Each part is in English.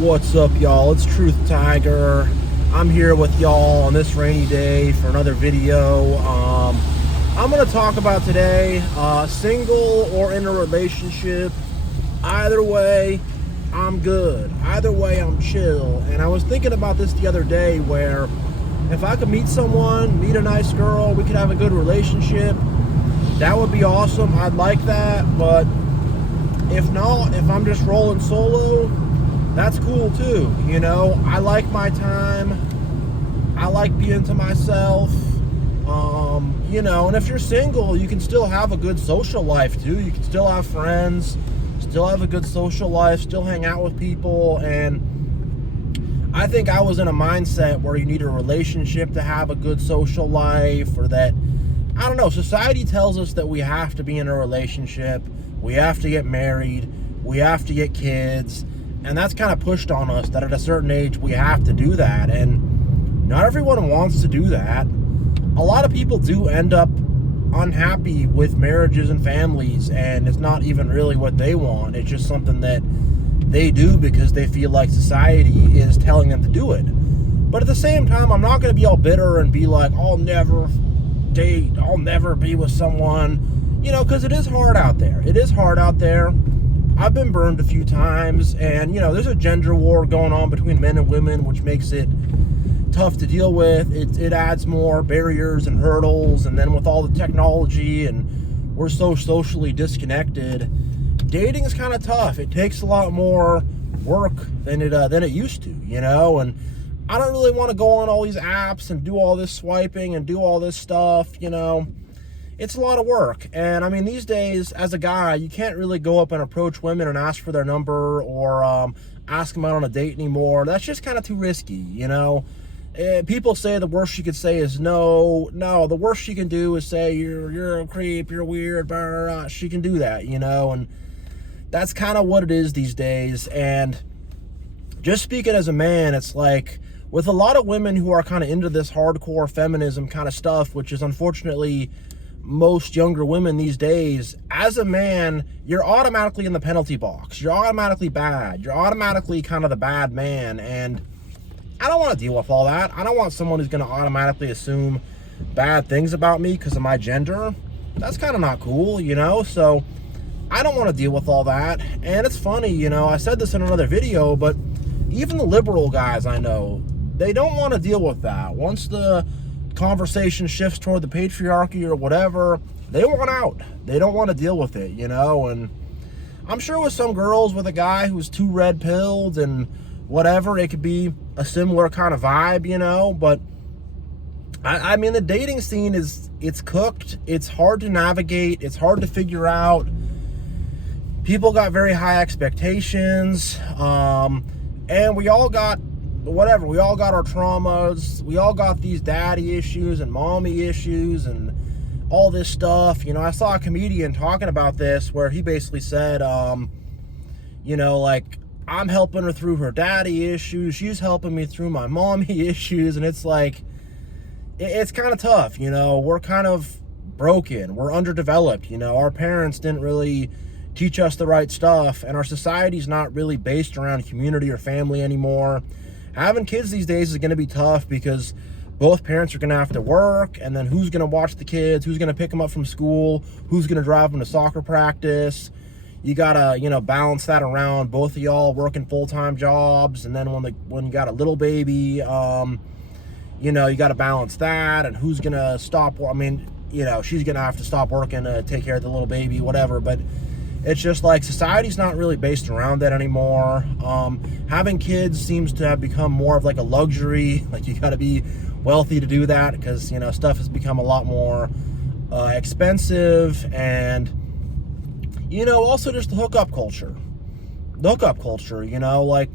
What's up, y'all? It's TruthTiger. I'm here with y'all on this rainy day for another video. I'm going to talk about today, single or in a relationship. Either way, I'm good. Either way, I'm chill. And I was thinking about this the other day where if I could meet someone, meet a nice girl, we could have a good relationship, that would be awesome. I'd like that. But if not, if I'm just rolling solo, that's cool too. You know, I like my time. I like being to myself. You know, and if you're single, you can still have a good social life too. You can still have friends, still have a good social life, still hang out with people. And I think I was in a mindset where you need a relationship to have a good social life, or that, I don't know, society tells us that we have to be in a relationship, we have to get married, we have to get kids, and that's kind of pushed on us that at a certain age we have to do that. And not everyone wants to do that. A lot of people do end up unhappy with marriages and families, and it's not even really what they want. It's just something that they do because they feel like society is telling them to do it. But at the same time, I'm not going to be all bitter and be like, I'll never date, I'll never be with someone, you know, because it is hard out there. It is hard out there. I've been burned a few times, and, you know, there's a gender war going on between men and women, which makes it tough to deal with. It adds more barriers and hurdles, and then with all the technology and we're so socially disconnected, dating is kind of tough. It takes a lot more work than it used to, you know. And I don't really want to go on all these apps and do all this swiping and do all this stuff, you know. It's a lot of work. And I mean, these days, as a guy, you can't really go up and approach women and ask for their number or ask them out on a date anymore. That's just kind of too risky, you know. People say the worst she could say is no. No, the worst she can do is say you're a creep, you're weird, blah, blah, blah. She can do that, you know. And that's kind of what it is these days. And just speaking as a man, it's like, with a lot of women who are kind of into this hardcore feminism kind of stuff, which is unfortunately most younger women these days, as a man, you're automatically in the penalty box. You're automatically bad. You're automatically kind of the bad man. And I don't want to deal with all that. I don't want someone who's going to automatically assume bad things about me because of my gender. That's kind of not cool, you know? So I don't want to deal with all that. And it's funny, you know, I said this in another video, but even the liberal guys I know, they don't want to deal with that. Once the conversation shifts toward the patriarchy or whatever, they want out. They don't want to deal with it, you know. And I'm sure with some girls, with a guy who's too red-pilled and whatever, it could be a similar kind of vibe, you know. But I mean, the dating scene it's cooked. It's hard to navigate. It's hard to figure out. People got very high expectations, and we all got whatever. We all got our traumas. We all got these daddy issues and mommy issues and all this stuff. You know, I saw a comedian talking about this where he basically said, you know, like, I'm helping her through her daddy issues, she's helping me through my mommy issues. And it's like, it's kind of tough, you know. We're kind of broken, we're underdeveloped, you know. Our parents didn't really teach us the right stuff, and our society's not really based around community or family anymore. Having kids these days is going to be tough because both parents are going to have to work, and then who's going to watch the kids, who's going to pick them up from school, who's going to drive them to soccer practice. You gotta, you know, balance that around both of y'all working full-time jobs, and then when you got a little baby, you know, you gotta balance that, and who's gonna stop. I mean, you know, she's gonna have to stop working to take care of the little baby, whatever. But it's just like society's not really based around that anymore. Having kids seems to have become more of like a luxury. Like, you gotta be wealthy to do that because, you know, stuff has become a lot more expensive. And, you know, also just the hookup culture. The hookup culture, you know, like,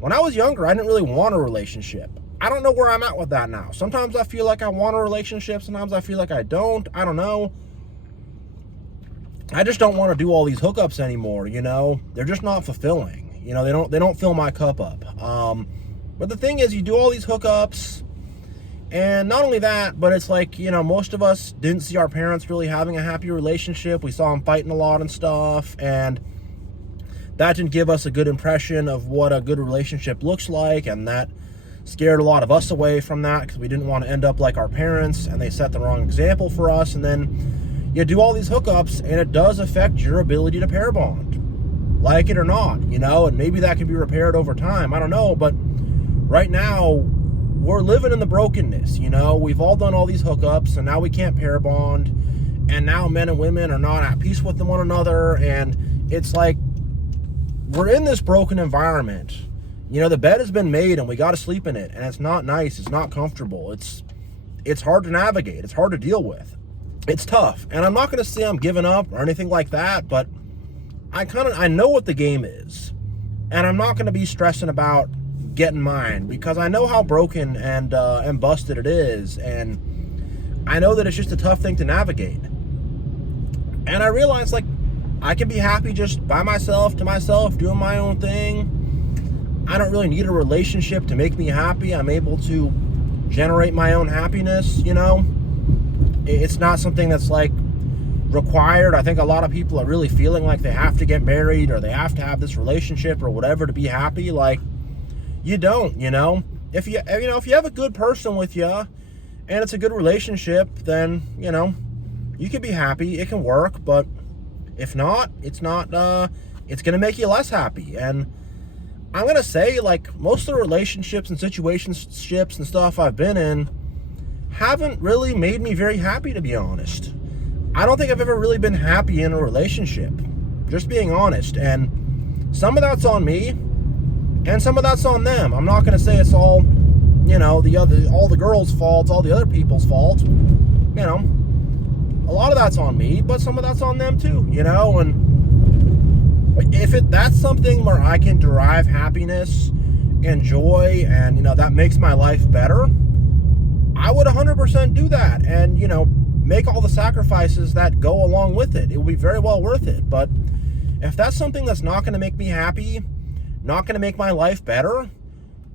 when I was younger, I didn't really want a relationship. I don't know where I'm at with that now. Sometimes I feel like I want a relationship. Sometimes I feel like I don't. I don't know. I just don't want to do all these hookups anymore, you know. They're just not fulfilling. You know, they don't fill my cup up. But the thing is, you do all these hookups, and not only that, but it's like, you know, most of us didn't see our parents really having a happy relationship. We saw them fighting a lot and stuff, and that didn't give us a good impression of what a good relationship looks like, and that scared a lot of us away from that because we didn't want to end up like our parents, and they set the wrong example for us. And then you do all these hookups, and it does affect your ability to pair bond, like it or not, and maybe that can be repaired over time. I don't know, but right now we're living in the brokenness. We've all done all these hookups, and now we can't pair bond, and now men and women are not at peace with one another, and it's like we're in this broken environment. The bed has been made, and we got to sleep in it, and it's not nice. It's not comfortable. It's hard to navigate. It's hard to deal with. It's tough, and I'm not going to say I'm giving up or anything like that, but I know what the game is, and I'm not going to be stressing about getting mine because I know how broken and busted it is, and I know that it's just a tough thing to navigate. And I realize, like, I can be happy just by myself, to myself, doing my own thing. I don't really need a relationship to make me happy. I'm able to generate my own happiness, It's not something that's, like, required. I think a lot of people are really feeling like they have to get married or they have to have this relationship or whatever to be happy. Like, you don't, If you have a good person with you and it's a good relationship, then, you can be happy. It can work, but if not, it's going to make you less happy. And I'm going to say, like, most of the relationships and situationships and stuff I've been in haven't really made me very happy, to be honest. I don't think I've ever really been happy in a relationship, just being honest. And some of that's on me, and some of that's on them. I'm not going to say it's all, all the girls' fault, all the other people's fault. A lot of that's on me, but some of that's on them too, and if that's something where I can derive happiness and joy and, that makes my life better, I would 100% do that and, make all the sacrifices that go along with it. It will be very well worth it. But if that's something that's not going to make me happy, not going to make my life better,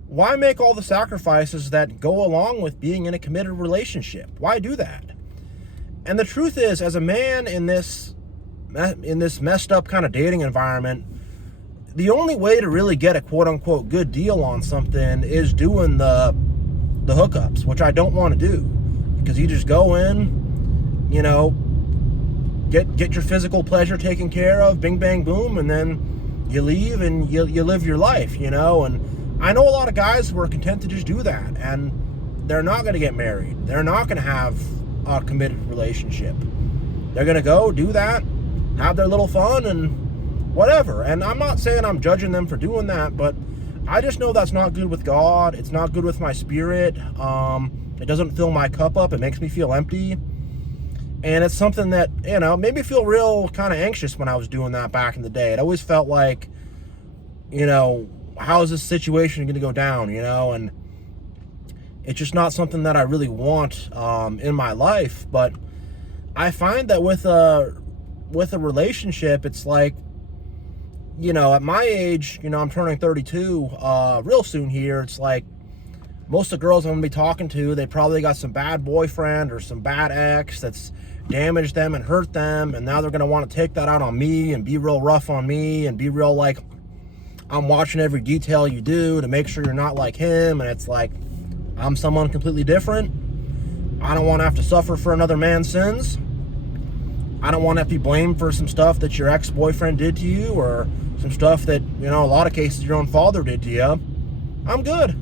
why make all the sacrifices that go along with being in a committed relationship? Why do that? And the truth is, as a man in this messed up kind of dating environment, the only way to really get a quote-unquote good deal on something is doing the hookups, which I don't want to do, because you just go in, get your physical pleasure taken care of, bing, bang, boom, and then you leave and you live your life, and I know a lot of guys who are content to just do that, and they're not going to get married. They're not going to have a committed relationship. They're going to go do that, have their little fun and whatever. And I'm not saying I'm judging them for doing that, but I just know that's not good with God. It's not good with my spirit. It doesn't fill my cup up. It makes me feel empty. And it's something that, made me feel real kind of anxious when I was doing that back in the day. It always felt like, how is this situation going to go down, and it's just not something that I really want in my life. But I find that with a relationship, it's like, at my age, I'm turning 32 real soon here. It's like most of the girls I'm going to be talking to, they probably got some bad boyfriend or some bad ex that's damaged them and hurt them, and now they're going to want to take that out on me and be real rough on me and be real like, I'm watching every detail you do to make sure you're not like him. And it's like, I'm someone completely different. I don't want to have to suffer for another man's sins. I don't want to have to be blamed for some stuff that your ex-boyfriend did to you, or some stuff that, a lot of cases your own father did to you. I'm good.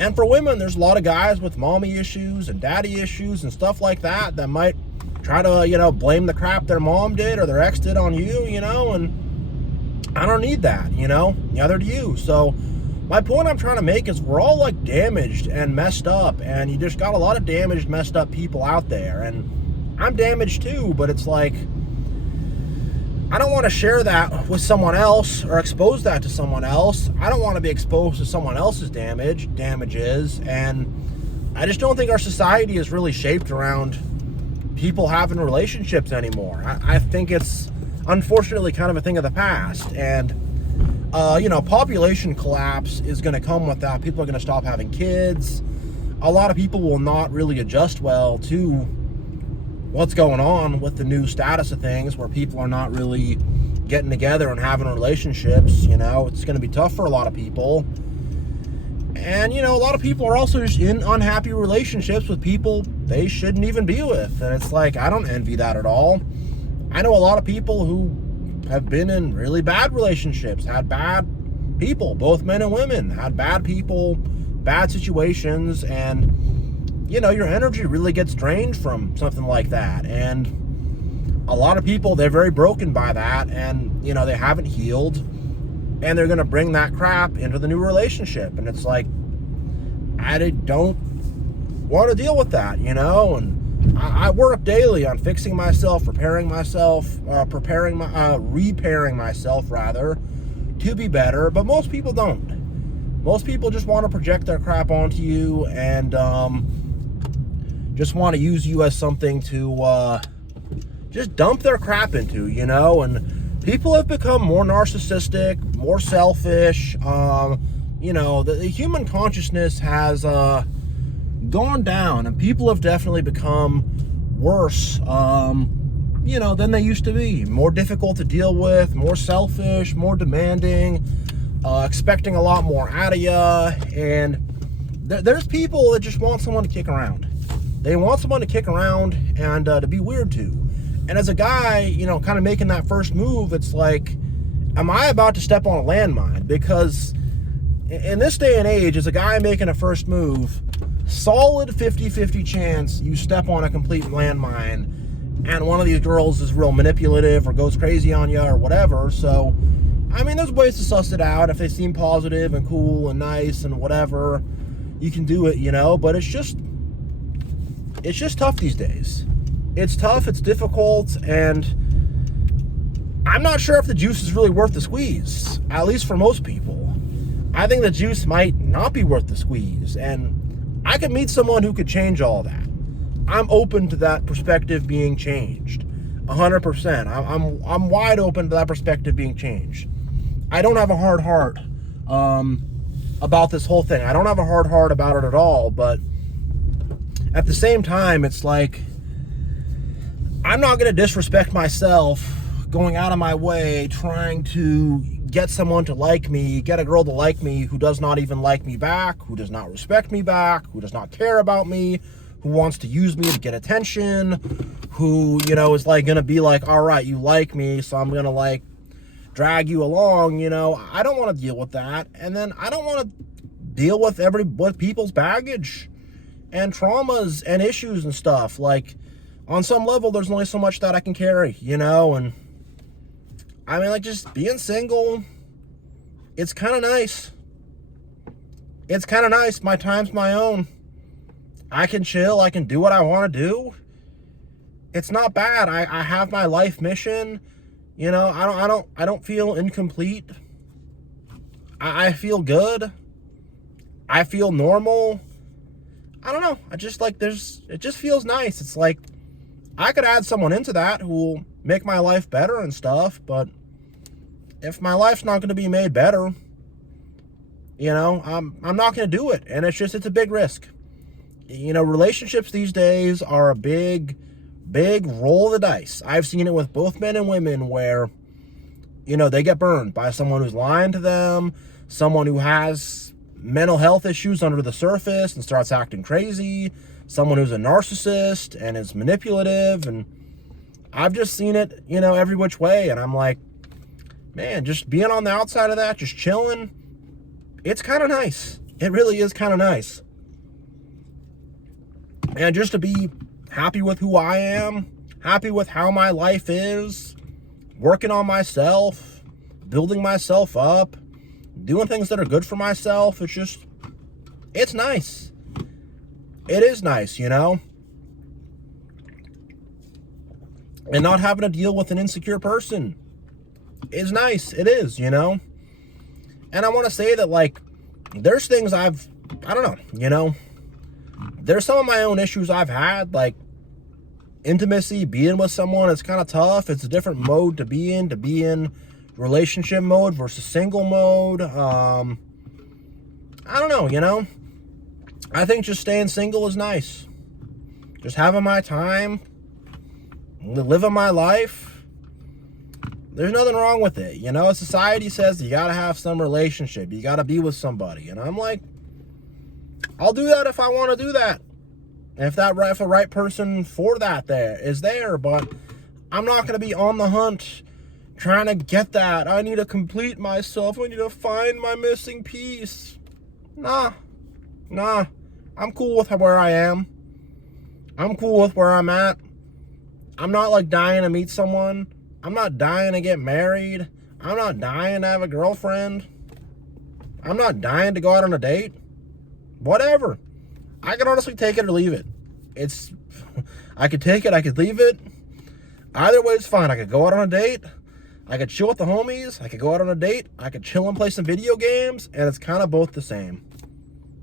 And for women, there's a lot of guys with mommy issues and daddy issues and stuff like that might try to, blame the crap their mom did or their ex did on you, and I don't need that, neither do you. So my point I'm trying to make is we're all like damaged and messed up, and you just got a lot of damaged, messed up people out there, and I'm damaged too, but it's like, I don't want to share that with someone else or expose that to someone else. I don't want to be exposed to someone else's damages, and I just don't think our society is really shaped around people having relationships anymore. I think it's unfortunately kind of a thing of the past, and population collapse is going to come with that. People are going to stop having kids. A lot of people will not really adjust well to what's going on with the new status of things where people are not really getting together and having relationships. It's going to be tough for a lot of people. And, a lot of people are also just in unhappy relationships with people they shouldn't even be with. And it's like, I don't envy that at all. I know a lot of people who have been in really bad relationships, had bad people, both men and women, had bad people, bad situations, and, your energy really gets drained from something like that. And a lot of people, they're very broken by that, and, they haven't healed, and they're going to bring that crap into the new relationship. And it's like, I don't want to deal with that, and I work daily on fixing myself, repairing myself rather, to be better. But most people don't. Most people just want to project their crap onto you and just want to use you as something to just dump their crap into, and people have become more narcissistic, more selfish. The human consciousness has gone down, and people have definitely become worse, than they used to be. More difficult to deal with, more selfish, more demanding, expecting a lot more out of you. And there's people that just want someone to kick around. They want someone to kick around and to be weird to. And as a guy, kind of making that first move, it's like, am I about to step on a landmine? Because in this day and age, as a guy making a first move, solid 50-50 chance you step on a complete landmine and one of these girls is real manipulative or goes crazy on you or whatever. So, there's ways to suss it out. If they seem positive and cool and nice and whatever, you can do it, but it's just tough these days. It's tough, it's difficult, and I'm not sure if the juice is really worth the squeeze, at least for most people. I think the juice might not be worth the squeeze, and I could meet someone who could change all that. I'm open to that perspective being changed, 100%. I'm wide open to that perspective being changed. I don't have a hard heart about this whole thing. I don't have a hard heart about it at all, but at the same time, it's like, I'm not going to disrespect myself going out of my way trying to get someone to like me, get a girl to like me who does not even like me back, who does not respect me back, who does not care about me, who wants to use me to get attention, who, is like going to be like, all right, you like me, so I'm going to like drag you along. I don't want to deal with that. And then I don't want to deal with people's baggage and traumas and issues and stuff. Like, on some level, there's only so much that I can carry, and just being single, it's kind of nice. It's kind of nice. My time's my own. I can chill. I can do what I want to do. It's not bad. I have my life mission. I don't feel incomplete. I feel good. I feel normal. I don't know. It just feels nice. It's like, I could add someone into that who will make my life better and stuff, but if my life's not going to be made better, I'm not going to do it. And it's a big risk. Relationships these days are a big roll of the dice. I've seen it with both men and women where, they get burned by someone who's lying to them, someone who has mental health issues under the surface and starts acting crazy, someone who's a narcissist and is manipulative. And I've just seen it, every which way. And I'm like, man, just being on the outside of that, just chilling, it's kind of nice. It really is kind of nice. And just to be happy with who I am, happy with how my life is, working on myself, building myself up, doing things that are good for myself. It's nice. It is nice, And not having to deal with an insecure person is nice. It is, And I want to say that, like, there's things I don't know, there's some of my own issues I've had, like intimacy, being with someone. It's kind of tough. It's a different mode to be in relationship mode versus single mode. I don't know, I think just staying single is nice. Just having my time, living my life. There's nothing wrong with it. You know, society says you got to have some relationship. You got to be with somebody. And I'm like, I'll do that if I want to do that. If a right person for that is there. But I'm not going to be on the hunt trying to get that. I need to complete myself. I need to find my missing piece. Nah. I'm cool with where I am. I'm cool with where I'm at. I'm not like dying to meet someone. I'm not dying to get married. I'm not dying to have a girlfriend. I'm not dying to go out on a date. Whatever. I can honestly take it or leave it. I could take it, I could leave it. Either way is fine. I could go out on a date. I could chill with the homies. I could go out on a date. I could chill and play some video games. And it's kind of both the same,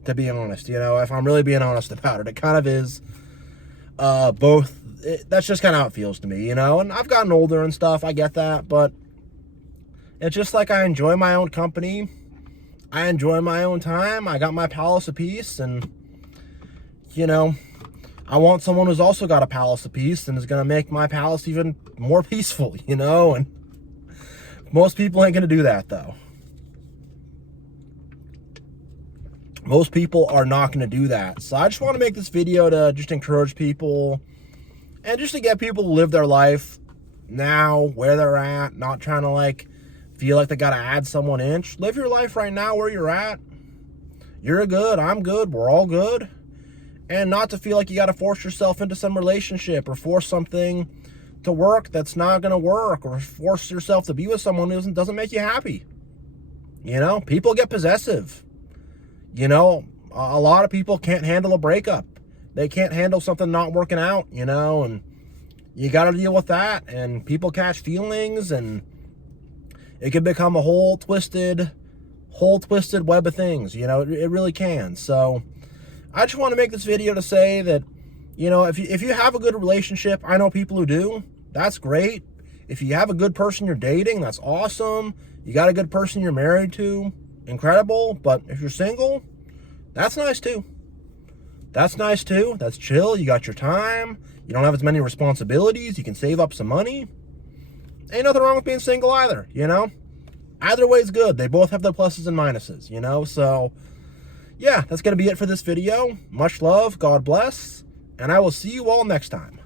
to be honest. You know, if I'm really being honest about it, it kind of is both. That's just kind of how it feels to me, you know. And I've gotten older and stuff. I get that. But it's just like I enjoy my own company. I enjoy my own time. I got my palace of peace. And, you know, I want someone who's also got a palace of peace and is going to make my palace even more peaceful, you know. And most people ain't going to do that, though. Most people are not going to do that. So I just want to make this video to just encourage people and just to get people to live their life now, where they're at, not trying to like feel like they got to add someone in. Just live your life right now where you're at. You're good. I'm good. We're all good. And not to feel like you got to force yourself into some relationship or force something to work that's not going to work, or force yourself to be with someone who doesn't make you happy. You know, people get possessive. You know, a lot of people can't handle a breakup. They can't handle something not working out, you know, and you got to deal with that. And people catch feelings, and it can become a whole twisted web of things. You know, it really can. So I just want to make this video to say that, you know, if you have a good relationship, I know people who do. That's great. If you have a good person you're dating, that's awesome. You got a good person you're married to, incredible. But if you're single, that's nice too. That's nice too. That's chill. You got your time. You don't have as many responsibilities. You can save up some money. Ain't nothing wrong with being single either, you know? Either way is good. They both have their pluses and minuses, you know? So, yeah, that's going to be it for this video. Much love. God bless. And I will see you all next time.